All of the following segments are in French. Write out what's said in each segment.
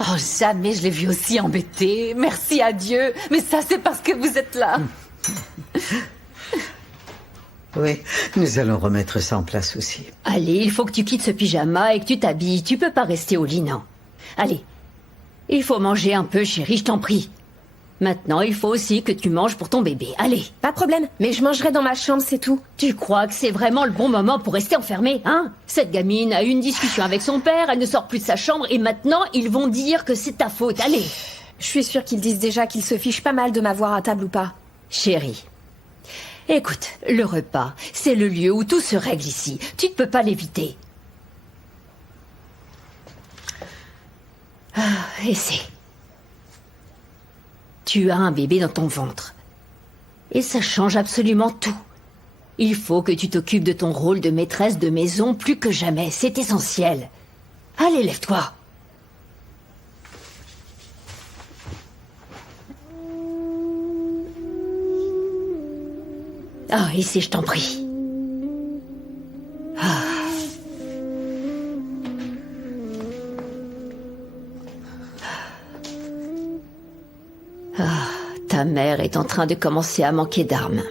Oh, jamais je l'ai vu aussi embêté. Merci à Dieu. Mais ça, c'est parce que vous êtes là. Oui, nous allons remettre ça en place aussi. Allez, il faut que tu quittes ce pyjama et que tu t'habilles. Tu peux pas rester au lit, non. Allez. Il faut manger un peu, chérie, je t'en prie. Maintenant, il faut aussi que tu manges pour ton bébé. Allez. Pas de problème, mais je mangerai dans ma chambre, c'est tout. Tu crois que c'est vraiment le bon moment pour rester enfermé, hein? Cette gamine a eu une discussion avec son père, elle ne sort plus de sa chambre et maintenant, ils vont dire que c'est ta faute. Allez. Je suis sûre qu'ils disent déjà qu'ils se fichent pas mal de m'avoir à table ou pas. Chérie. Écoute, le repas, c'est le lieu où tout se règle ici. Tu ne peux pas l'éviter. Essaie. Tu as un bébé dans ton ventre. Et ça change absolument tout. Il faut que tu t'occupes de ton rôle de maîtresse de maison plus que jamais. C'est essentiel. Allez, lève-toi. Ah, ici, je t'en prie. Ta mère est en train de commencer à manquer d'armes.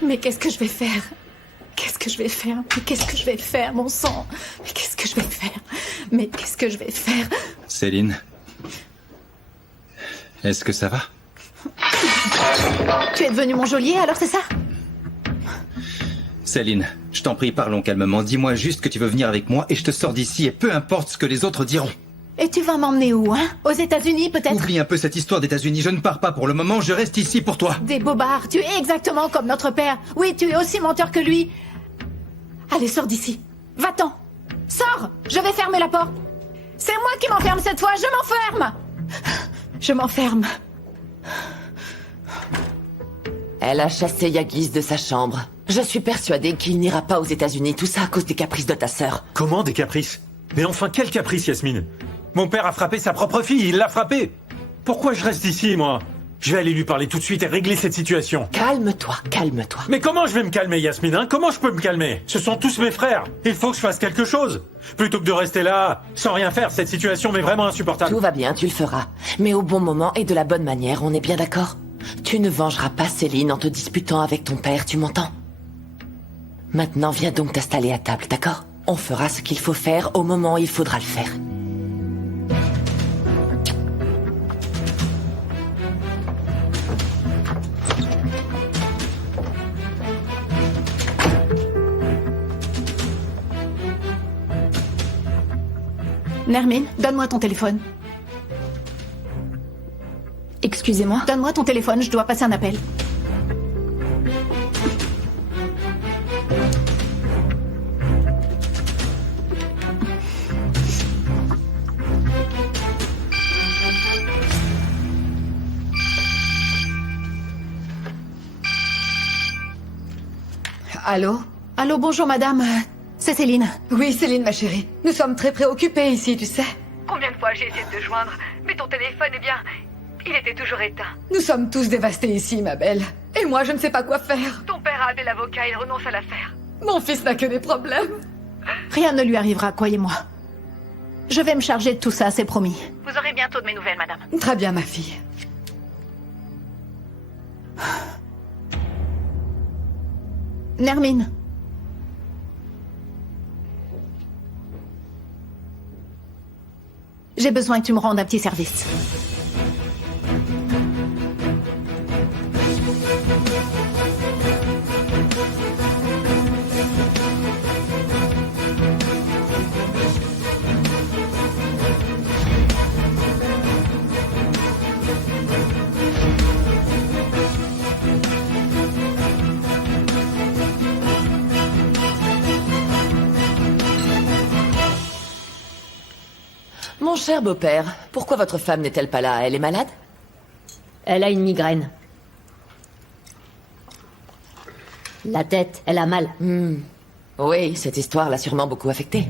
Mais qu'est-ce que je vais faire? Qu'est-ce que je vais faire? Mais qu'est-ce que je vais faire, mon sang? Mais qu'est-ce que je vais faire? Mais qu'est-ce que je vais faire? Céline, est-ce que ça va? Tu es devenu mon geôlier, alors c'est ça? Céline, je t'en prie, parlons calmement. Dis-moi juste que tu veux venir avec moi et je te sors d'ici et peu importe ce que les autres diront. Et tu vas m'emmener où, hein? Aux États-Unis, peut-être? Oublie un peu cette histoire d'États-Unis. Je ne pars pas pour le moment, je reste ici pour toi. Des bobards, tu es exactement comme notre père. Oui, tu es aussi menteur que lui. Allez, sors d'ici. Va-t'en. Sors! Je vais fermer la porte. C'est moi qui m'enferme cette fois, je m'enferme! Je m'enferme. Elle a chassé Yaghis de sa chambre. Je suis persuadée qu'il n'ira pas aux États-Unis, tout ça à cause des caprices de ta sœur. Comment des caprices? Mais enfin, quel caprice, Yasmine? Mon père a frappé sa propre fille, il l'a frappée. Pourquoi je reste ici, moi? Je vais aller lui parler tout de suite et régler cette situation. Calme-toi, calme-toi. Mais comment je vais me calmer, Yasmine, hein? Comment je peux me calmer? Ce sont tous mes frères. Il faut que je fasse quelque chose. Plutôt que de rester là, sans rien faire, cette situation m'est vraiment insupportable. Tout va bien, tu le feras. Mais au bon moment et de la bonne manière, on est bien d'accord? Tu ne vengeras pas Céline en te disputant avec ton père, tu m'entends? Maintenant, viens donc t'installer à table, d'accord? On fera ce qu'il faut faire au moment où il faudra le faire. Nermine, donne-moi ton téléphone. Excusez-moi. Donne-moi ton téléphone, je dois passer un appel. Allô? Allô, bonjour madame. C'est Céline. Oui, Céline, ma chérie. Nous sommes très préoccupés ici, tu sais. Combien de fois j'ai essayé de te joindre, mais ton téléphone, eh bien, il était toujours éteint. Nous sommes tous dévastés ici, ma belle. Et moi, je ne sais pas quoi faire. Ton père a appelé l'avocat, il renonce à l'affaire. Mon fils n'a que des problèmes. Rien ne lui arrivera, croyez-moi. Je vais me charger de tout ça, c'est promis. Vous aurez bientôt de mes nouvelles, madame. Très bien, ma fille. Nermine. J'ai besoin que tu me rendes un petit service. Mon cher beau-père, pourquoi votre femme n'est-elle pas là? Elle est malade? Elle a une migraine. La tête, elle a mal. Oui, cette histoire l'a sûrement beaucoup affectée.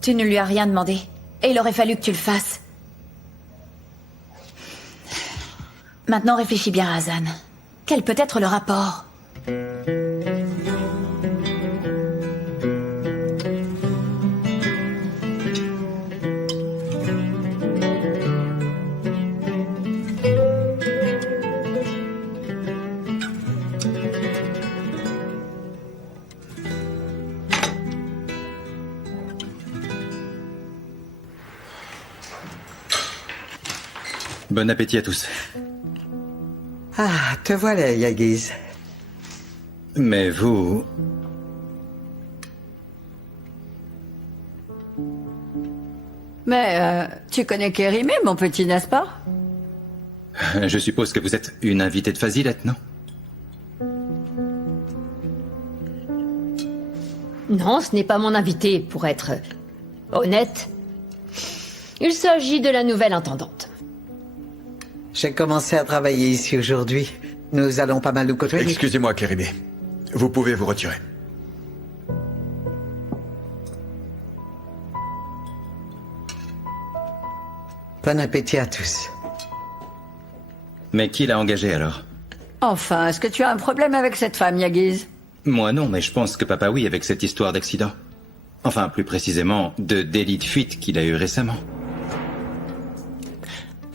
Tu ne lui as rien demandé. Et il aurait fallu que tu le fasses. Maintenant, réfléchis bien, Hazan. Quel peut être le rapport? Bon appétit à tous. Ah, te voilà, Yagiz. Mais vous... Mais tu connais Kérimé, mon petit, n'est-ce pas? Je suppose que vous êtes une invitée de Fazilette, non? Non, ce n'est pas mon invité, pour être honnête. Il s'agit de la nouvelle intendante. J'ai commencé à travailler ici aujourd'hui. Nous allons pas mal nous côtoyer. Excusez-moi, Kérimé. Vous pouvez vous retirer. Bon appétit à tous. Mais qui l'a engagé alors? Enfin, est-ce que tu as un problème avec cette femme, Yagiz? Moi non, mais je pense que papa oui avec cette histoire d'accident. Enfin, plus précisément, de délit de fuite qu'il a eu récemment.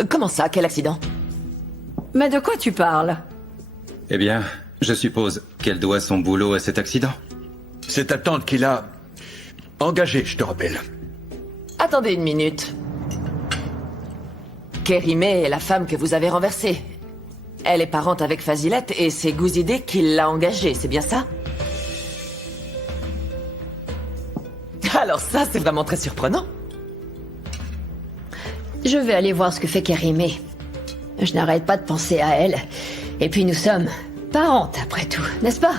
Comment ça, quel accident? Mais de quoi tu parles? Eh bien, je suppose qu'elle doit son boulot à cet accident. C'est ta tante qui l'a engagé, je te rappelle. Attendez une minute. Kérimé est la femme que vous avez renversée. Elle est parente avec Fazilette et c'est Gouzidé qui l'a engagée, c'est bien ça? Alors ça, c'est vraiment très surprenant. Je vais aller voir ce que fait Kérimé. Je n'arrête pas de penser à elle. Et puis nous sommes parentes, après tout, n'est-ce pas?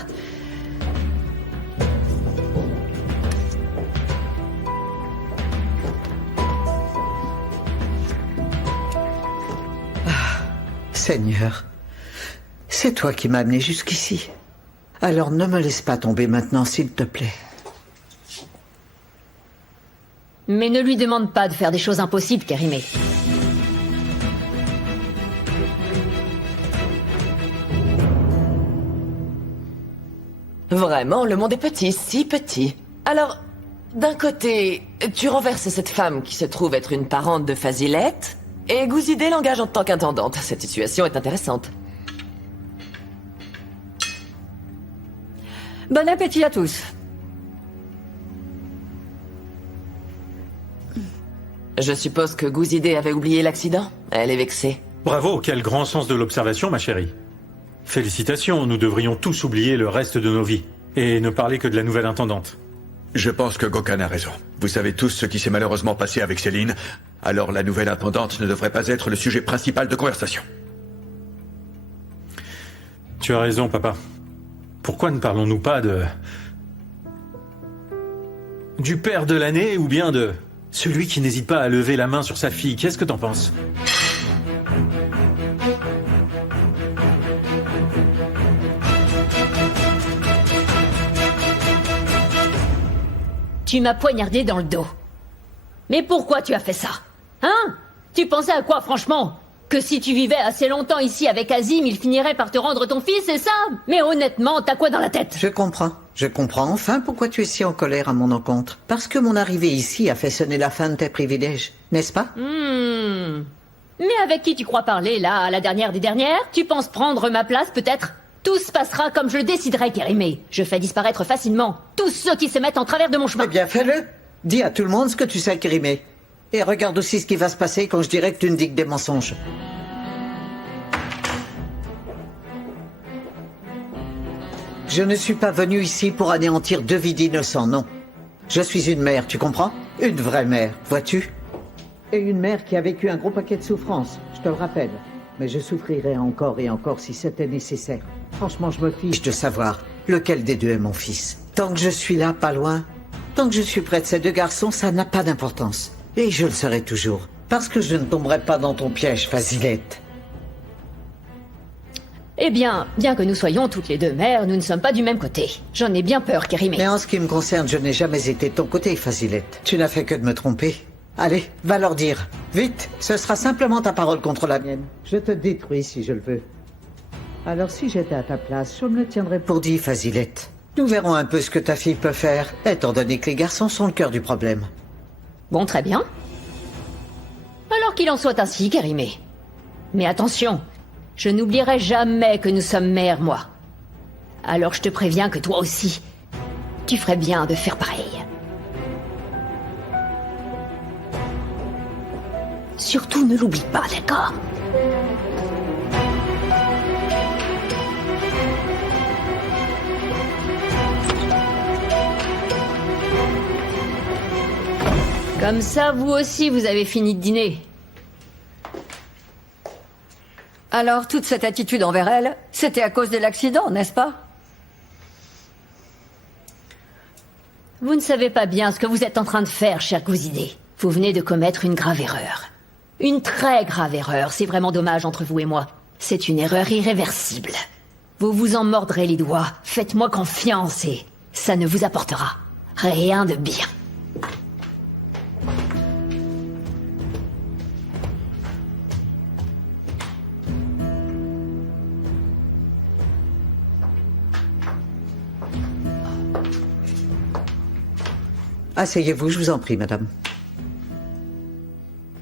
Seigneur, c'est toi qui m'as amené jusqu'ici. Alors ne me laisse pas tomber maintenant, s'il te plaît. Mais ne lui demande pas de faire des choses impossibles, Kérimé. Vraiment, le monde est petit, si petit. Alors, d'un côté, tu renverses cette femme qui se trouve être une parente de Fazilette, et Gouzidé l'engage en tant qu'intendante. Cette situation est intéressante. Bon appétit à tous. Je suppose que Gouzidé avait oublié l'accident. Elle est vexée. Bravo, quel grand sens de l'observation, ma chérie. Félicitations, nous devrions tous oublier le reste de nos vies, et ne parler que de la nouvelle intendante. Je pense que Gokhan a raison. Vous savez tous ce qui s'est malheureusement passé avec Céline, alors la nouvelle intendante ne devrait pas être le sujet principal de conversation. Tu as raison, papa. Pourquoi ne parlons-nous pas du père de l'année, ou bien de celui qui n'hésite pas à lever la main sur sa fille? Qu'est-ce que t'en penses? Tu m'as poignardé dans le dos. Mais pourquoi tu as fait ça? Hein? Tu pensais à quoi, franchement? Que si tu vivais assez longtemps ici avec Azim, il finirait par te rendre ton fils, c'est ça? Mais honnêtement, t'as quoi dans la tête? Je comprends. Je comprends enfin pourquoi tu es si en colère à mon encontre. Parce que mon arrivée ici a fait sonner la fin de tes privilèges, n'est-ce pas? Mais avec qui tu crois parler, là, à la dernière des dernières? Tu penses prendre ma place, peut-être? Tout se passera comme je le déciderai, Kérimé. Je fais disparaître facilement tous ceux qui se mettent en travers de mon chemin. Eh bien, fais-le. Dis à tout le monde ce que tu sais, Kérimé. Et regarde aussi ce qui va se passer quand je dirai que tu ne dis que des mensonges. Je ne suis pas venu ici pour anéantir 2 vies d'innocents, non. Je suis une mère, tu comprends? Une vraie mère, vois-tu? Et une mère qui a vécu un gros paquet de souffrances, je te le rappelle. Mais je souffrirais encore et encore si c'était nécessaire. Franchement, je me fiche de savoir lequel des deux est mon fils. Tant que je suis là, pas loin, tant que je suis près de ces 2 garçons, ça n'a pas d'importance. Et je le serai toujours. Parce que je ne tomberai pas dans ton piège, Fazilette. Eh bien, bien que nous soyons toutes les deux mères, nous ne sommes pas du même côté. J'en ai bien peur, Kérimé. Mais en ce qui me concerne, je n'ai jamais été de ton côté, Fazilette. Tu n'as fait que de me tromper. Allez, va leur dire. Vite, ce sera simplement ta parole contre la mienne. Je te détruis si je le veux. Alors si j'étais à ta place, je me le tiendrais pour dit, Fazilette. Nous verrons un peu ce que ta fille peut faire, étant donné que les garçons sont le cœur du problème. Bon, très bien. Alors qu'il en soit ainsi, Kérimé. Mais attention, je n'oublierai jamais que nous sommes mères, moi. Alors je te préviens que toi aussi, tu ferais bien de faire pareil. Surtout ne l'oublie pas, d'accord? Comme ça, vous aussi, vous avez fini de dîner. Alors, toute cette attitude envers elle, c'était à cause de l'accident, n'est-ce pas? Vous ne savez pas bien ce que vous êtes en train de faire, cher Gouzidé. Vous venez de commettre une grave erreur. Une très grave erreur. C'est vraiment dommage entre vous et moi. C'est une erreur irréversible. Vous vous en mordrez les doigts. Faites-moi confiance et ça ne vous apportera rien de bien. Asseyez-vous, je vous en prie, madame.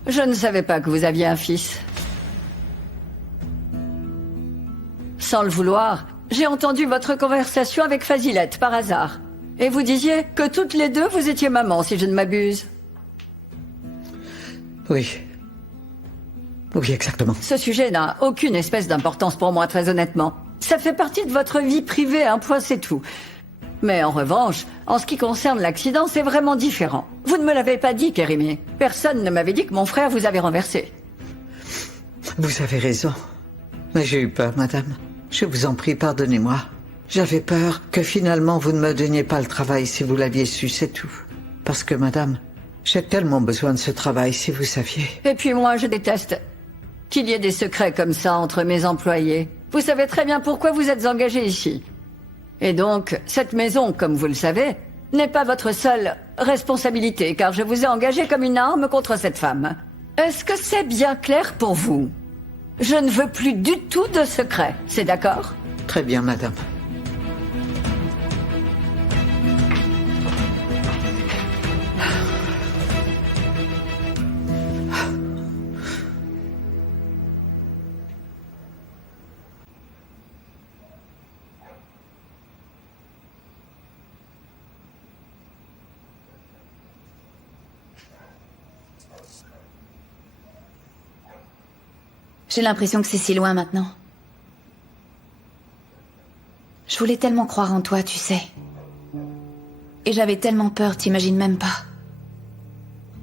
Je ne savais pas que vous aviez un fils. Sans le vouloir, j'ai entendu votre conversation avec Fazilette, par hasard. Et vous disiez que toutes les deux, vous étiez maman, si je ne m'abuse. Oui. Oui, exactement. Ce sujet n'a aucune espèce d'importance pour moi, très honnêtement. Ça fait partie de votre vie privée, un point, c'est tout. Mais en revanche, en ce qui concerne l'accident, c'est vraiment différent. Vous ne me l'avez pas dit, Kérimé. Personne ne m'avait dit que mon frère vous avait renversé. Vous avez raison. Mais j'ai eu peur, madame. Je vous en prie, pardonnez-moi. J'avais peur que finalement vous ne me donniez pas le travail si vous l'aviez su, c'est tout. Parce que, madame, j'ai tellement besoin de ce travail, si vous saviez. Et puis moi, je déteste qu'il y ait des secrets comme ça entre mes employés. Vous savez très bien pourquoi vous êtes engagé ici. Et donc, cette maison, comme vous le savez, n'est pas votre seule responsabilité, car je vous ai engagé comme une arme contre cette femme. Est-ce que c'est bien clair pour vous? Je ne veux plus du tout de secret, c'est d'accord? Très bien, madame. J'ai l'impression que c'est si loin maintenant. Je voulais tellement croire en toi, tu sais. Et j'avais tellement peur, t'imagines même pas.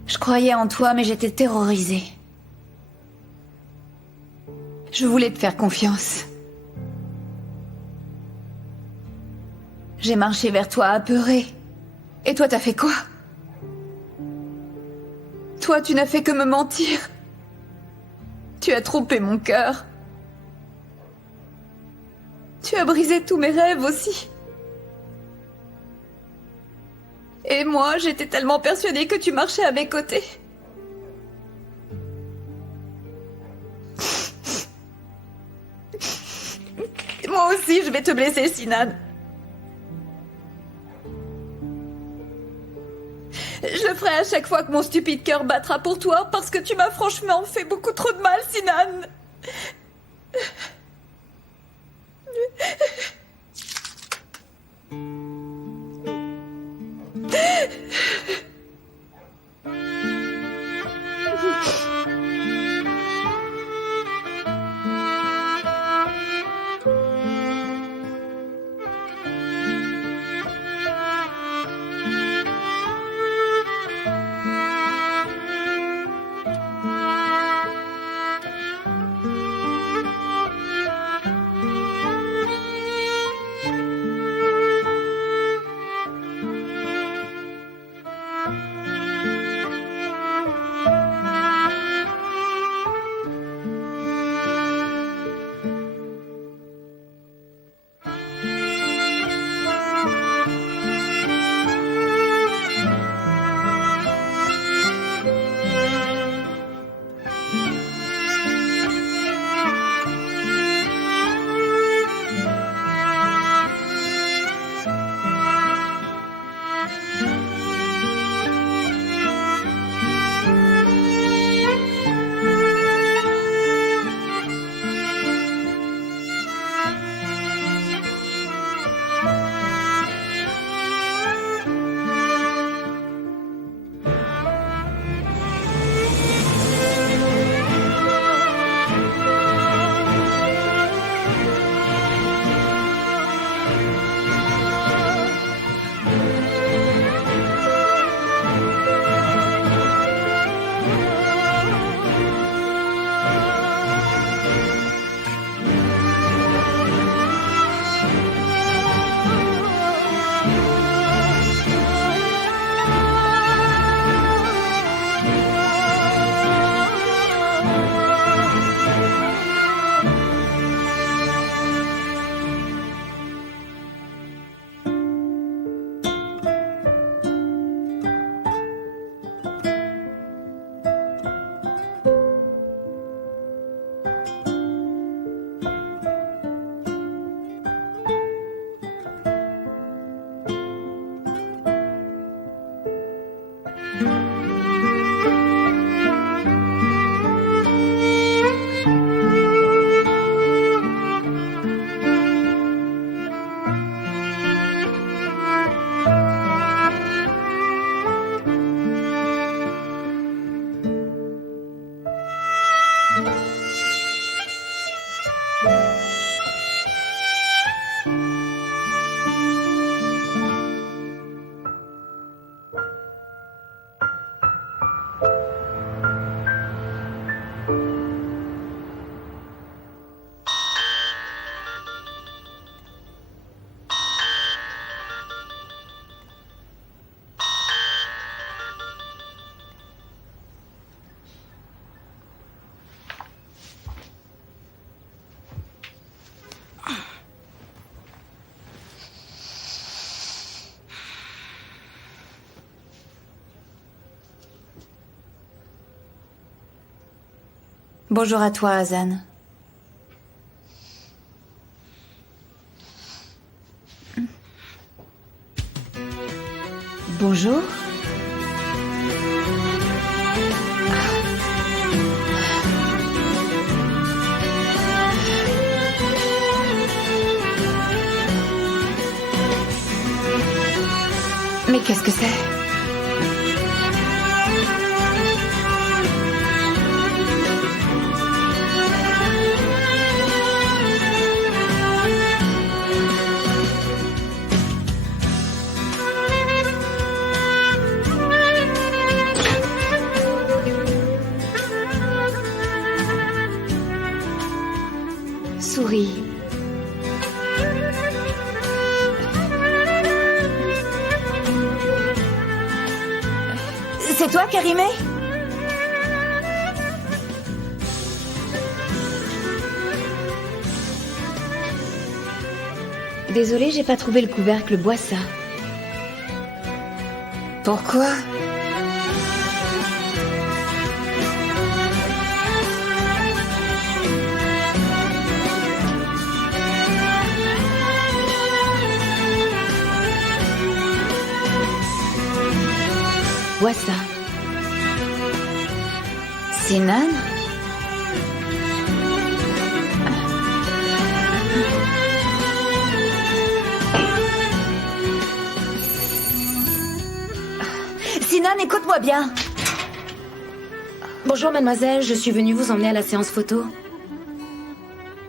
Je croyais en toi, mais j'étais terrorisée. Je voulais te faire confiance. J'ai marché vers toi apeurée. Et toi, t'as fait quoi? Toi, tu n'as fait que me mentir. Tu as trompé mon cœur. Tu as brisé tous mes rêves aussi. Et moi, j'étais tellement persuadée que tu marchais à mes côtés. Moi aussi, je vais te blesser, Sinan. Je le ferai à chaque fois que mon stupide cœur battra pour toi, parce que tu m'as franchement fait beaucoup trop de mal, Sinan. Bonjour à toi, Hazan. Bonjour. Mais qu'est-ce que c'est? Souris. C'est toi, Karimé? Désolée, j'ai pas trouvé le couvercle. Bois ça. Pourquoi? Bois ça. Sinan? Sinan, écoute-moi bien. Bonjour mademoiselle, je suis venue vous emmener à la séance photo.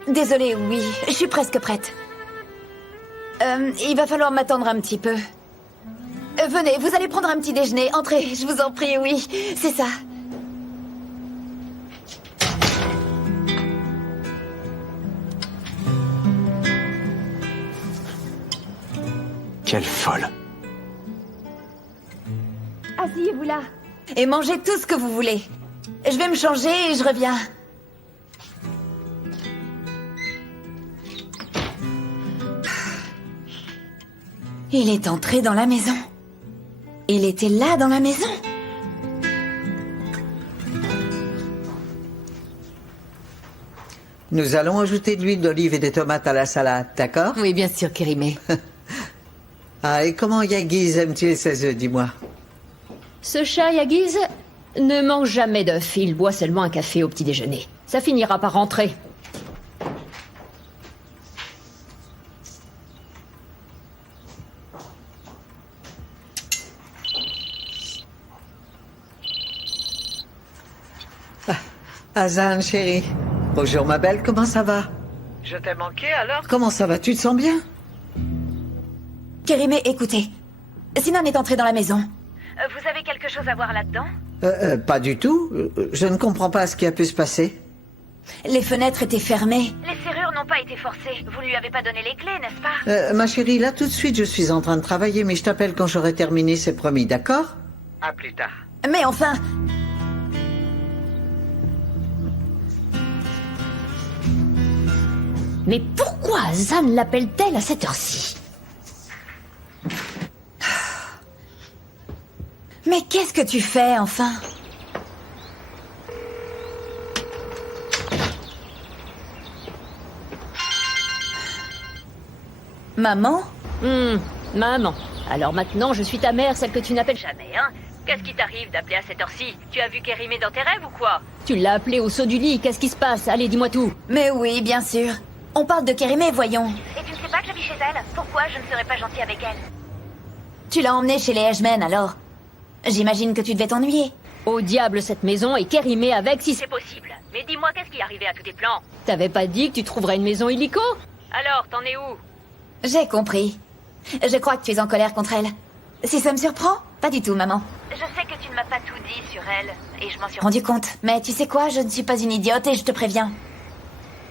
Désolée, oui, je suis presque prête. Il va falloir m'attendre un petit peu. Venez, vous allez prendre un petit déjeuner. Entrez, je vous en prie, oui, c'est ça. Quelle folle. Asseyez-vous là. Et mangez tout ce que vous voulez. Je vais me changer et je reviens. Il est entré dans la maison. Il était là dans la maison. Nous allons ajouter de l'huile d'olive et des tomates à la salade, d'accord? Oui, bien sûr, Kérimé. Ah, et comment Yaguiz aime-t-il ses œufs, dis-moi? Ce chat Yaguiz ne mange jamais d'œufs. Il boit seulement un café au petit déjeuner. Ça finira par rentrer. Hazan, chérie. Bonjour, ma belle, comment ça va? Je t'ai manqué alors? Comment ça va? Tu te sens bien? Kérimé, écoutez. Sinan est entré dans la maison. Vous avez quelque chose à voir là-dedans? Pas du tout. Je ne comprends pas ce qui a pu se passer. Les fenêtres étaient fermées. Les serrures n'ont pas été forcées. Vous ne lui avez pas donné les clés, n'est-ce pas? Ma chérie, là, tout de suite, je suis en train de travailler, mais je t'appelle quand j'aurai terminé, c'est promis, d'accord? À plus tard. Mais enfin... Mais pourquoi Hazan l'appelle-t-elle à cette heure-ci? Mais qu'est-ce que tu fais, enfin? Maman? Maman. Alors maintenant, je suis ta mère, celle que tu n'appelles Jamais, hein? Qu'est-ce qui t'arrive d'appeler à cette heure-ci? Tu as vu Kérimé dans tes rêves ou quoi? Tu l'as appelée au saut du lit. Qu'est-ce qui se passe? Allez, dis-moi tout. Mais oui, bien sûr. On parle de Kérimé, voyons. Et tu ne sais pas que je vis chez elle? Pourquoi je ne serais pas gentil avec elle? Tu l'as emmenée chez les Hedgemen, alors? J'imagine que tu devais t'ennuyer. Au diable cette maison et Kérimé avec si C'est possible. Mais dis-moi, qu'est-ce qui est arrivé à tous tes plans? T'avais pas dit que tu trouverais une maison illico? Alors, t'en es où? J'ai compris. Je crois que tu es en colère contre elle. Si ça me surprend? Pas du tout, maman. Je sais que tu ne m'as pas tout dit sur elle, et je m'en suis Rendu compte. Mais tu sais quoi? Je ne suis pas une idiote et je te préviens.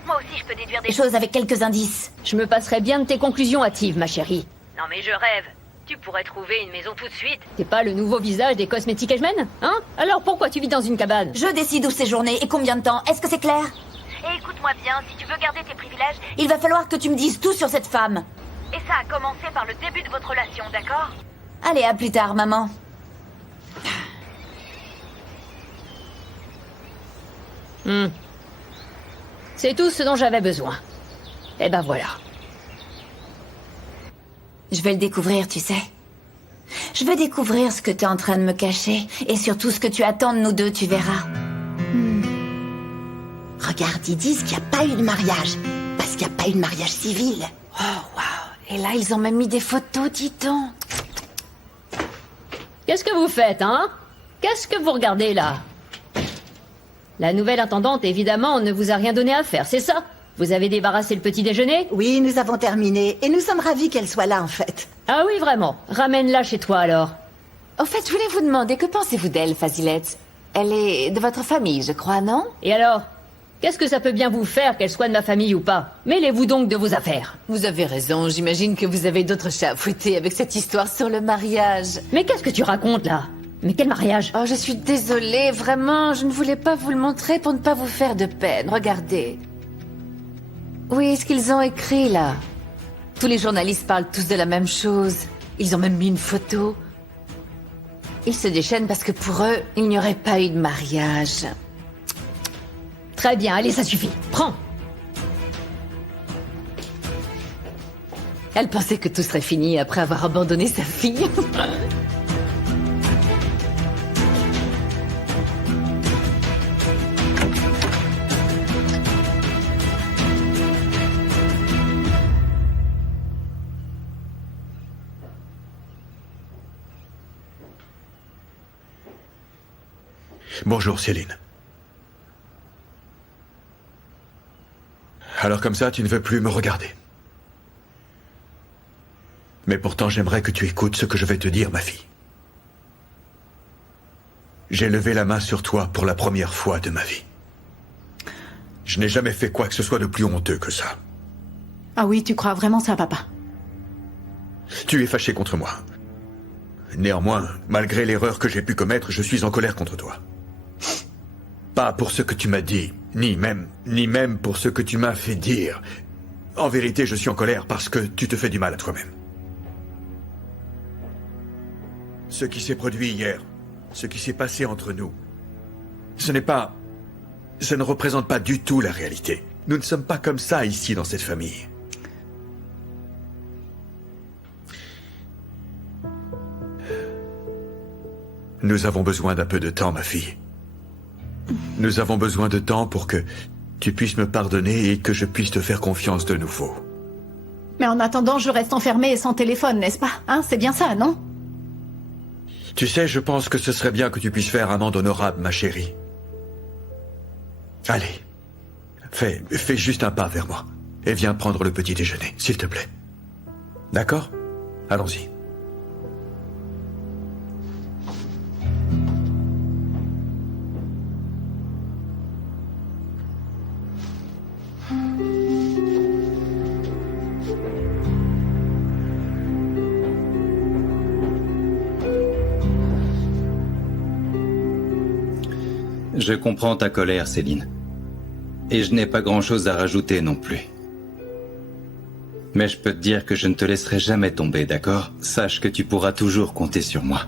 Moi aussi, je peux déduire Des des choses avec quelques indices. Je me passerai bien de tes conclusions hâtives, ma chérie. Non mais je rêve. Tu pourrais trouver une maison tout de suite. T'es pas le nouveau visage des cosmétiques Hedgemen? Hein? Alors pourquoi tu vis dans une cabane? Je décide où séjourner et combien de temps. Est-ce que c'est clair? Et écoute-moi bien, si tu veux garder tes privilèges, Il va falloir que tu me dises tout sur cette femme. et ça a commencé par le début de votre relation, d'accord? Allez, à plus tard, maman. C'est tout ce dont j'avais besoin. Et ben voilà. Je vais le découvrir, tu sais. Je veux découvrir ce que t'es en train de me cacher. Et surtout ce que tu attends de nous deux, tu verras. Regarde, ils disent qu'il n'y a pas eu de mariage. Parce qu'il n'y a pas eu de mariage civil. Oh, waouh. Et là, ils ont même mis des photos, dis donc. Qu'est-ce que vous faites, hein? Qu'est-ce que vous regardez, là? La nouvelle intendante, évidemment, ne vous a rien donné à faire, c'est ça? Vous avez débarrassé le petit déjeuner? Oui, nous avons terminé. Et nous sommes ravis qu'elle soit là, en fait. Ah oui, vraiment. Ramène-la chez toi, alors. Au fait, je voulais vous demander, que pensez-vous d'elle, Fazilette? Elle est de votre famille, je crois, non? Et alors? Qu'est-ce que ça peut bien vous faire qu'elle soit de ma famille ou pas? Mêlez-vous donc de vos affaires. Vous avez raison, j'imagine que vous avez d'autres chats à fouetter avec cette histoire sur le mariage. Mais qu'est-ce que tu racontes, là? Mais quel mariage? Oh, je suis désolée, vraiment, je ne voulais pas vous le montrer pour ne pas vous faire de peine. Regardez. Oui, ce qu'ils ont écrit, là. Tous les journalistes parlent tous de la même chose. Ils ont même mis une photo. Ils se déchaînent parce que pour eux, il n'y aurait pas eu de mariage. Très bien, allez, ça suffit. Prends. Elle pensait que tout serait fini après avoir abandonné sa fille. Bonjour, Céline. Alors comme ça, tu ne veux plus me regarder. Mais pourtant, j'aimerais que tu écoutes ce que je vais te dire, ma fille. J'ai levé la main sur toi pour la première fois de ma vie. Je n'ai jamais fait quoi que ce soit de plus honteux que ça. Ah oui, tu crois vraiment ça, papa? Tu es fâché contre moi. Néanmoins, malgré l'erreur que j'ai pu commettre, je suis en colère contre toi. Pas pour ce que tu m'as dit, ni même pour ce que tu m'as fait dire. En vérité, je suis en colère parce que tu te fais du mal à toi-même. Ce qui s'est produit hier, ce qui s'est passé entre nous, ça ne représente pas du tout la réalité. Nous ne sommes pas comme ça ici dans cette famille. Nous avons besoin d'un peu de temps, ma fille. Nous avons besoin de temps pour que tu puisses me pardonner et que je puisse te faire confiance de nouveau. Mais en attendant, je reste enfermée et sans téléphone, n'est-ce pas? Hein, c'est bien ça, non? Tu sais, je pense que ce serait bien que tu puisses faire amende honorable, ma chérie. Allez, fais juste un pas vers moi et viens prendre le petit déjeuner, s'il te plaît. D'accord? Allons-y. Je comprends ta colère, Céline. Et je n'ai pas grand-chose à rajouter non plus. Mais je peux te dire que je ne te laisserai jamais tomber, d'accord? Sache que tu pourras toujours compter sur moi.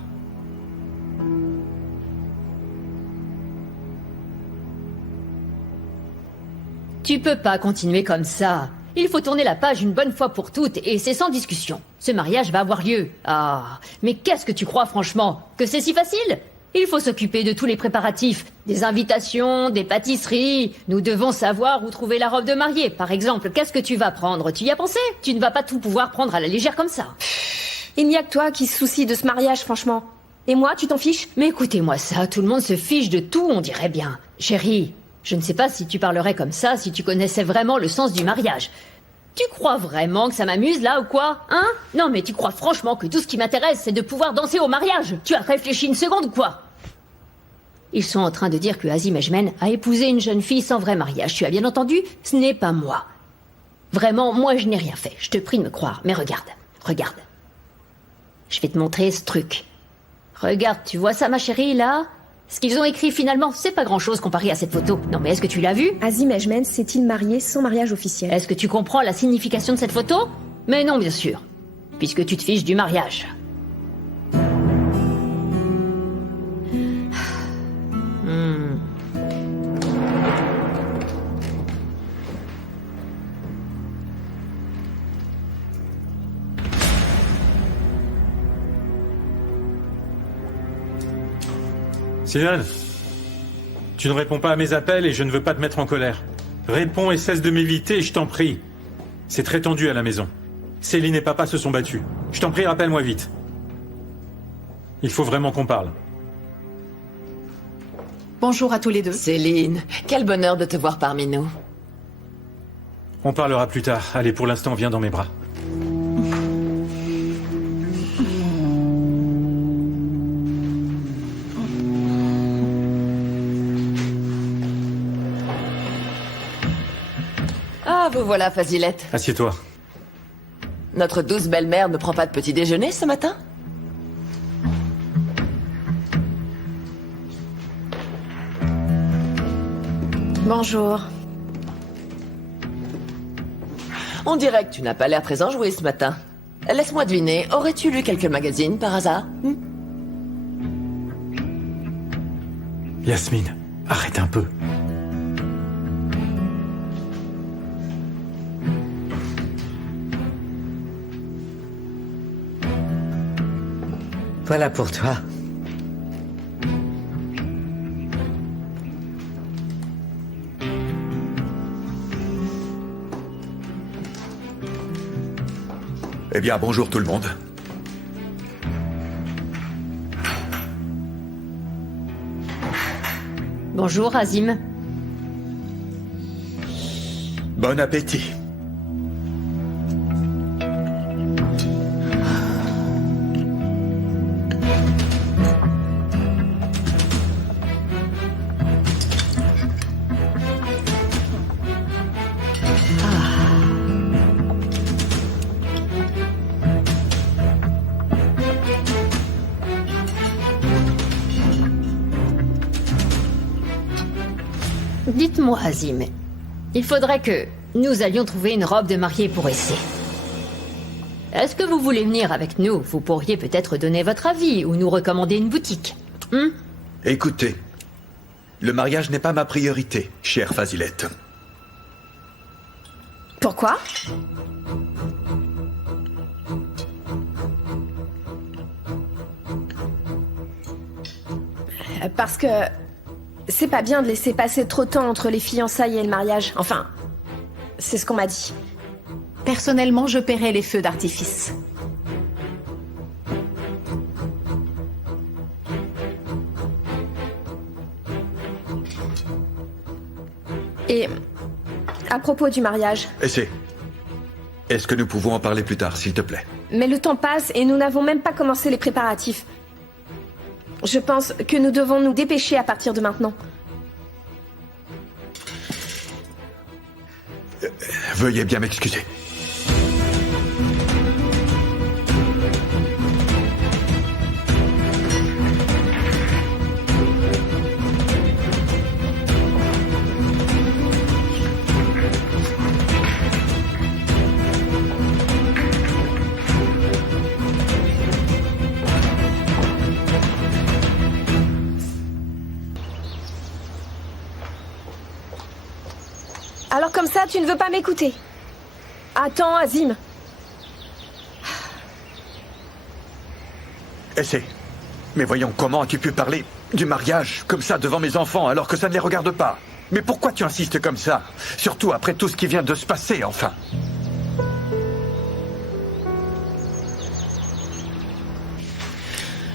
Tu peux pas continuer comme ça. Il faut tourner la page une bonne fois pour toutes, et c'est sans discussion. Ce mariage va avoir lieu. Ah, mais qu'est-ce que tu crois franchement? Que c'est si facile? Il faut s'occuper de tous les préparatifs, des invitations, des pâtisseries. Nous devons savoir où trouver la robe de mariée, par exemple. Qu'est-ce que tu vas prendre? Tu y as pensé? Tu ne vas pas tout pouvoir prendre à la légère comme ça. Il n'y a que toi qui se soucie de ce mariage, franchement. Et moi, tu t'en fiches? Mais écoutez-moi ça, tout le monde se fiche de tout, on dirait bien. Chérie, je ne sais pas si tu parlerais comme ça si tu connaissais vraiment le sens du mariage. Tu crois vraiment que ça m'amuse là ou quoi? Hein? Non mais tu crois franchement que tout ce qui m'intéresse c'est de pouvoir danser au mariage? Tu as réfléchi une seconde ou quoi? Ils sont en train de dire que Azim Ejmen a épousé une jeune fille sans vrai mariage. Tu as bien entendu? Ce n'est pas moi. Vraiment, moi je n'ai rien fait. Je te prie de me croire. Mais regarde, regarde. Je vais te montrer ce truc. Regarde, tu vois ça ma chérie là? Ce qu'ils ont écrit finalement, c'est pas grand-chose comparé à cette photo. Non mais est-ce que tu l'as vu? Azim Ejmen s'est-il marié sans mariage officiel? Est-ce que tu comprends la signification de cette photo? Mais non, bien sûr. Puisque tu te fiches du mariage. Céline, tu ne réponds pas à mes appels et je ne veux pas te mettre en colère. Réponds et cesse de m'éviter, je t'en prie. C'est très tendu à la maison. Céline et papa se sont battus. Je t'en prie, rappelle-moi vite. Il faut vraiment qu'on parle. Bonjour à tous les deux. Céline, quel bonheur de te voir parmi nous. On parlera plus tard. Allez, pour l'instant, viens dans mes bras. Ah, vous voilà, Fazilette. Assieds-toi. Notre douce belle-mère ne prend pas de petit déjeuner ce matin? Bonjour. On dirait que tu n'as pas l'air très enjoué ce matin. Laisse-moi deviner, aurais-tu lu quelques magazines par hasard? Yasmine, arrête un peu. Voilà pour toi. Eh bien, bonjour tout le monde. Bonjour, Azim. Bon appétit. Dites-moi, Azim, il faudrait que nous allions trouver une robe de mariée pour Essay. Est-ce que vous voulez venir avec nous? Vous pourriez peut-être donner votre avis ou nous recommander une boutique. Écoutez, le mariage n'est pas ma priorité, chère Fazilette. Pourquoi? Parce que c'est pas bien de laisser passer trop de temps entre les fiançailles et le mariage. Enfin, c'est ce qu'on m'a dit. Personnellement, je paierai les feux d'artifice. Et à propos du mariage, Est-ce que nous pouvons en parler plus tard, s'il te plaît? mais le temps passe et nous n'avons même pas commencé les préparatifs. Je pense que nous devons nous dépêcher à partir de maintenant. Veuillez bien m'excuser. Alors comme ça, tu ne veux pas m'écouter? Attends, Azim. Mais voyons, comment as-tu pu parler du mariage comme ça devant mes enfants alors que ça ne les regarde pas? Mais pourquoi tu insistes comme ça? Surtout après tout ce qui vient de se passer, enfin.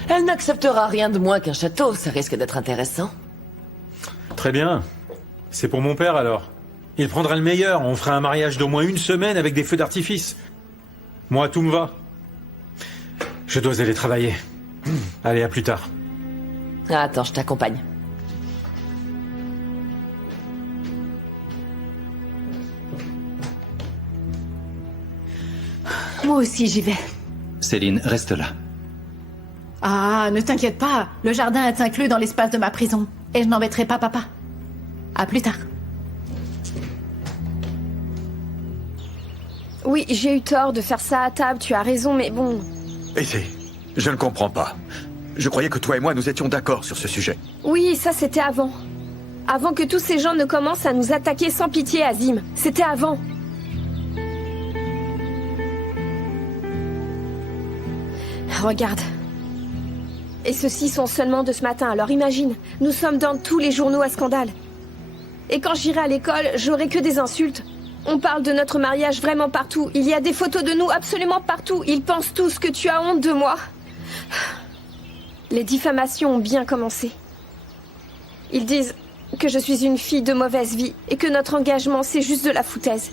Elle n'acceptera rien de moins qu'un château, ça risque d'être intéressant. Très bien. C'est pour mon père alors. Il prendra le meilleur, on fera un mariage d'au moins 1 semaine avec des feux d'artifice. Moi, tout me va. Je dois aller travailler. Allez, à plus tard. Attends, je t'accompagne. Moi aussi, j'y vais. Céline, reste là. Ah, ne t'inquiète pas. Le jardin est inclus dans l'espace de ma prison. Et je n'embêterai pas papa. À plus tard. Oui, j'ai eu tort de faire ça à table, tu as raison, mais bon... Je ne comprends pas. Je croyais que toi et moi nous étions d'accord sur ce sujet. Oui, ça c'était avant. Avant que tous ces gens ne commencent à nous attaquer sans pitié, Azim. C'était avant. Regarde. Et ceux-ci sont seulement de ce matin, alors imagine, nous sommes dans tous les journaux à scandale. Et quand j'irai à l'école, j'aurai que des insultes. On parle de notre mariage vraiment partout. Il y a des photos de nous absolument partout. Ils pensent tous que tu as honte de moi. Les diffamations ont bien commencé. Ils disent que je suis une fille de mauvaise vie et que notre engagement, c'est juste de la foutaise.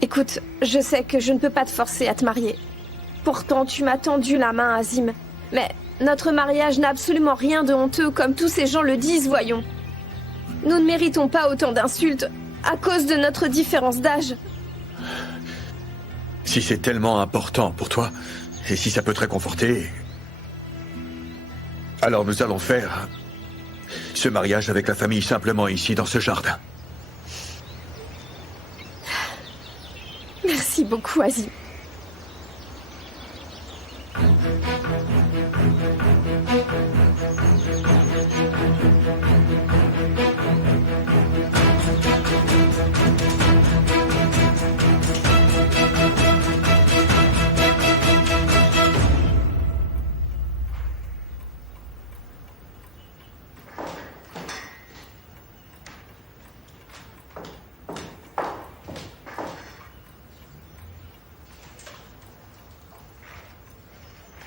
Écoute, je sais que je ne peux pas te forcer à te marier. Pourtant, tu m'as tendu la main, Azim. Mais notre mariage n'a absolument rien de honteux, comme tous ces gens le disent, voyons. Nous ne méritons pas autant d'insultes à cause de notre différence d'âge. Si c'est tellement important pour toi, et si ça peut te réconforter, alors nous allons faire ce mariage avec la famille simplement ici, dans ce jardin. Merci beaucoup, Azim.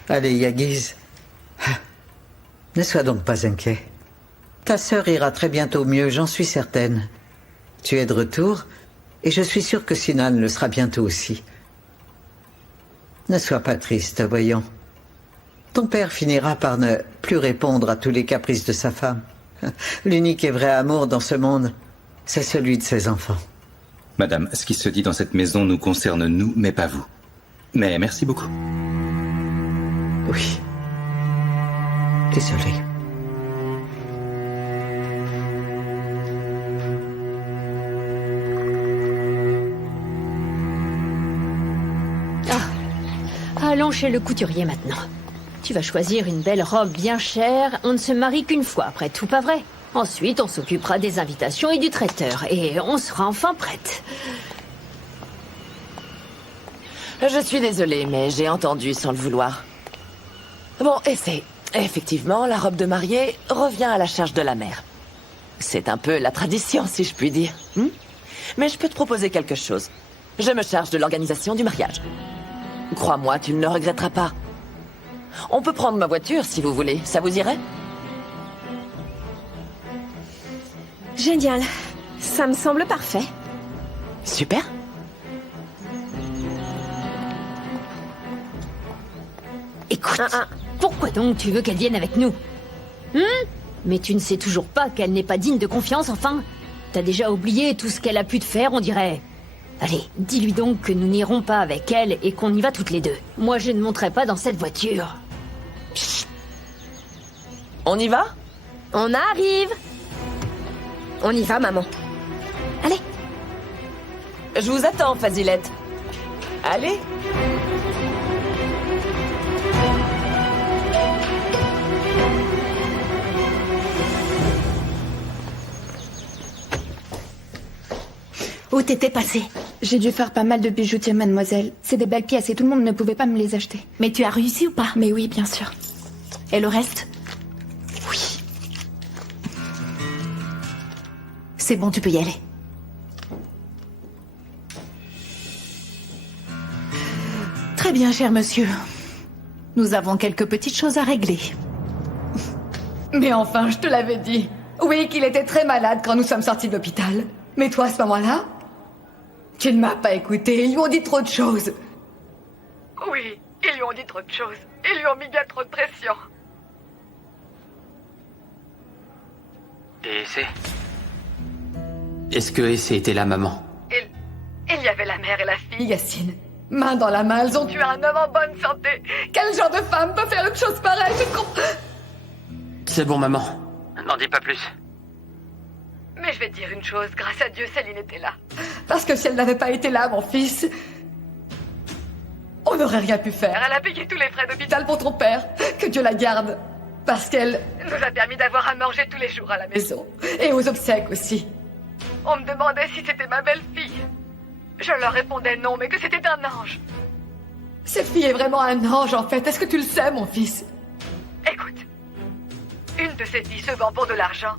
Allez, Yagiz. Ne sois donc pas inquiet. Ta sœur ira très bientôt mieux, j'en suis certaine. Tu es de retour, et je suis sûr que Sinan le sera bientôt aussi. Ne sois pas triste, voyons. Ton père finira par ne plus répondre à tous les caprices de sa femme. L'unique et vrai amour dans ce monde, c'est celui de ses enfants. Madame, ce qui se dit dans cette maison nous concerne nous, mais pas vous. Mais merci beaucoup. Oui. Désolé. Allons chez le couturier maintenant. Tu vas choisir une belle robe bien chère. On ne se marie qu'une fois après tout, pas vrai? Ensuite, on s'occupera des invitations et du traiteur. Et on sera enfin prête. Je suis désolée, mais j'ai entendu sans le vouloir. Bon, effectivement, la robe de mariée revient à la charge de la mère. C'est un peu la tradition, si je puis dire. Mais je peux te proposer quelque chose. Je me charge de l'organisation du mariage. Crois-moi, tu ne le regretteras pas. On peut prendre ma voiture, si vous voulez. Ça vous irait? Génial. Ça me semble parfait. Super. Écoute, pourquoi donc tu veux qu'elle vienne avec nous? Mais tu ne sais toujours pas qu'elle n'est pas digne de confiance, enfin? T'as déjà oublié tout ce qu'elle a pu te faire, on dirait. Allez, dis-lui donc que nous n'irons pas avec elle et qu'on y va toutes les deux. Moi, je ne monterai pas dans cette voiture. Chut. On y va? On arrive. On y va, maman. Allez. Je vous attends, Fazilette. Allez. Où t'étais passée? J'ai dû faire pas mal de bijoutiers, mademoiselle. C'est des belles pièces et tout le monde ne pouvait pas me les acheter. Mais tu as réussi ou pas? Mais oui, bien sûr. Et le reste? Oui. C'est bon, tu peux y aller. Très bien, cher monsieur. Nous avons quelques petites choses à régler. Mais enfin, je te l'avais dit. Oui, qu'il était très malade quand nous sommes sortis de l'hôpital. Mais toi, à ce moment-là, tu ne m'as pas écouté. Ils lui ont dit trop de choses. Oui, ils lui ont dit trop de choses. Ils lui ont mis bien trop de pression. Et Essay? Est-ce que Essay était la maman? Il y avait la mère et la fille. Yacine, main dans la main, elles ont tué un homme en bonne santé. Quel genre de femme peut faire une chose pareille? C'est bon, maman. N'en dis pas plus. Mais je vais te dire une chose, grâce à Dieu, Céline était là. Parce que si elle n'avait pas été là, mon fils, on n'aurait rien pu faire. Elle a payé tous les frais L'hôpital pour ton père, que Dieu la garde. Parce qu'elle nous a permis d'avoir à manger tous les jours à la maison. Et aux obsèques aussi. On me demandait si c'était ma belle-fille. Je leur répondais non, mais que c'était un ange. Cette fille est vraiment un ange, en fait. Est-ce que tu le sais, mon fils? Une de ces filles se vend pour de l'argent.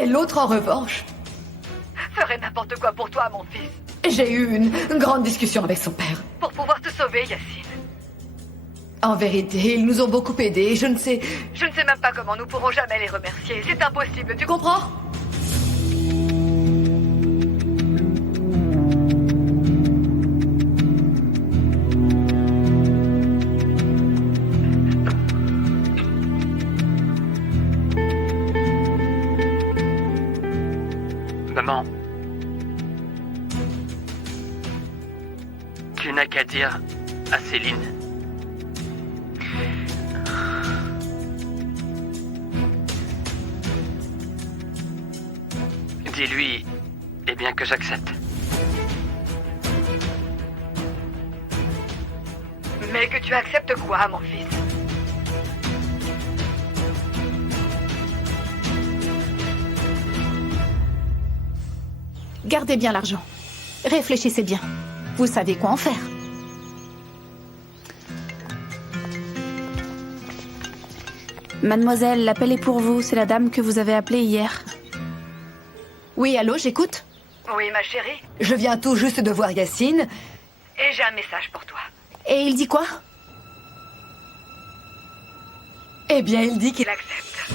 Et l'autre, en revanche, Ferait n'importe quoi pour toi, mon fils. j'ai eu une grande discussion avec son père. Pour pouvoir te sauver, Yacine. En vérité, ils nous ont beaucoup aidés et je ne sais... Je ne sais même pas comment nous pourrons jamais les remercier. C'est impossible, tu comprends? Maman. Tu n'as qu'à dire à Céline. Dis-lui, eh bien que j'accepte. Mais que tu acceptes quoi, mon fils? Gardez bien l'argent. Réfléchissez bien. Vous savez quoi en faire. Mademoiselle, l'appel est pour vous. C'est la dame que vous avez appelée hier. Oui, allô, j'écoute. Oui, ma chérie. Je viens tout juste de voir Yacine. Et j'ai un message pour toi. Et il dit quoi? Eh bien, il dit qu'il Il accepte.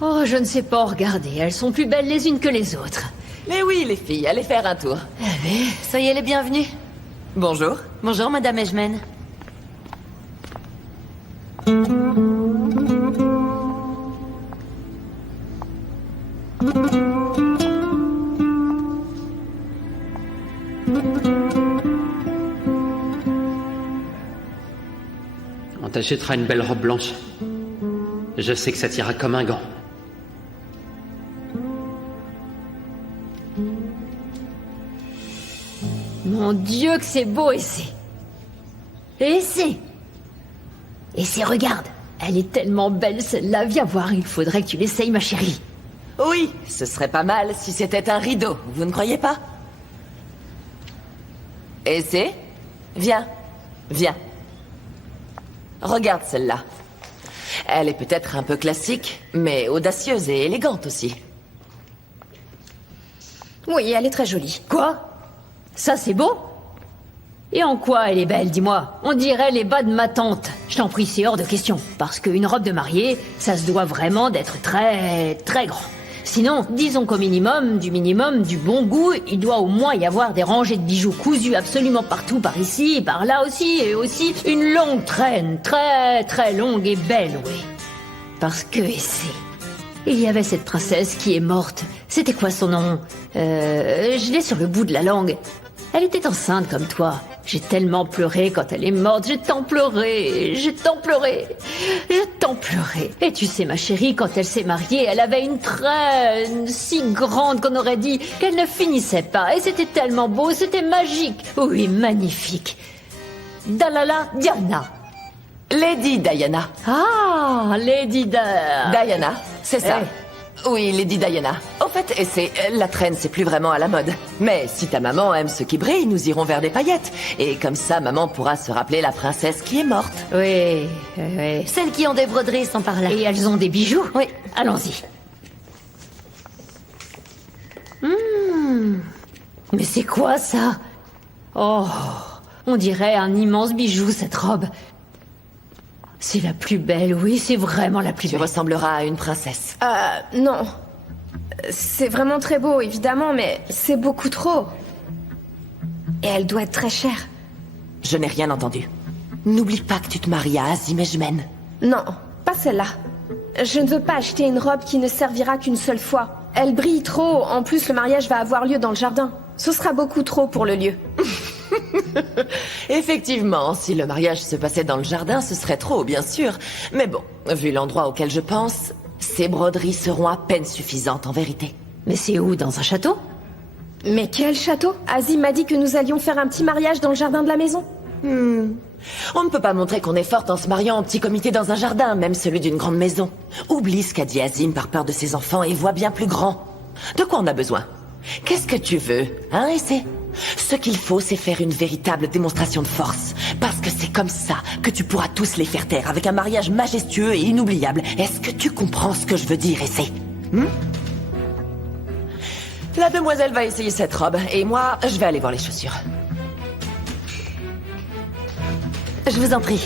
Oh, je ne sais pas regarder. Elles sont plus belles les unes que les autres. Mais oui, les filles, allez faire un tour. Soyez les bienvenus. Bonjour. Bonjour, Madame Ejmen. On t'achètera une belle robe blanche. Je sais que ça t'ira comme un gant. Mon Dieu, que c'est beau, Essay. Essay. Essay, regarde. Elle est tellement belle, celle-là. Viens voir, il faudrait que tu l'essayes, ma chérie. Oui, ce serait pas mal si c'était un rideau, vous ne croyez pas? Essay, viens, viens. Regarde celle-là. Elle est peut-être un peu classique, mais audacieuse et élégante aussi. Oui, elle est très jolie. Quoi? Ça, c'est beau? Et en quoi elle est belle, dis-moi? On dirait les bas de ma tante. Je t'en prie, c'est hors de question. Parce qu'une robe de mariée, ça se doit vraiment d'être très, très grand. Sinon, disons qu'au minimum, du bon goût, il doit au moins y avoir des rangées de bijoux cousus absolument partout, par ici et par là aussi, et aussi une longue traîne, très, très longue et belle, oui. Parce que, il y avait cette princesse qui est morte. C'était quoi son nom? Je l'ai sur le bout de la langue. Elle était enceinte comme toi. J'ai tellement pleuré quand elle est morte. J'ai tant pleuré. Et tu sais, ma chérie, quand elle s'est mariée, elle avait une traîne si grande qu'on aurait dit qu'elle ne finissait pas. Et c'était tellement beau, c'était magique. Oui, magnifique. Dalala Diana. Lady Diana. Ah, Lady Diana, c'est ça. Hey. Oui, Lady Diana. Au fait, et c'est la traîne, c'est plus vraiment à la mode. Mais si ta maman aime ce qui brille, nous irons vers des paillettes. Et comme ça, maman pourra se rappeler la princesse qui est morte. Oui. Celles qui ont des broderies sont par là. Et elles ont des bijoux? Oui. Allons-y. Mais c'est quoi ça? Oh, on dirait un immense bijou, cette robe. C'est la plus belle, oui, c'est vraiment la plus Tu belle. ressembleras à une princesse. Non. C'est vraiment très beau, évidemment, mais c'est beaucoup trop. Et elle doit être très chère. Je n'ai rien entendu. N'oublie pas que tu te maries à Azim Ejmen. Non, pas celle-là. Je ne veux pas acheter une robe qui ne servira qu'une seule fois. Elle brille trop, en plus le mariage va avoir lieu dans le jardin. Ce sera beaucoup trop pour le lieu. Effectivement, si le mariage se passait dans le jardin, ce serait trop, bien sûr. Mais bon, vu l'endroit auquel je pense, ces broderies seront à peine suffisantes en vérité. Mais c'est où, dans un château? Mais quel château? Azim m'a dit que nous allions faire un petit mariage dans le jardin de la maison. On ne peut pas montrer qu'on est forte en se mariant en petit comité dans un jardin, même celui d'une grande maison. Oublie ce qu'a dit Azim par peur de ses enfants et vois bien plus grand. De quoi on a besoin? Qu'est-ce que tu veux, hein, Essay? Ce qu'il faut, c'est faire une véritable démonstration de force. Parce que c'est comme ça que tu pourras tous les faire taire, avec un mariage majestueux et inoubliable. Est-ce que tu comprends ce que je veux dire, Essay? La demoiselle va essayer cette robe, et moi, je vais aller voir les chaussures. Je vous en prie.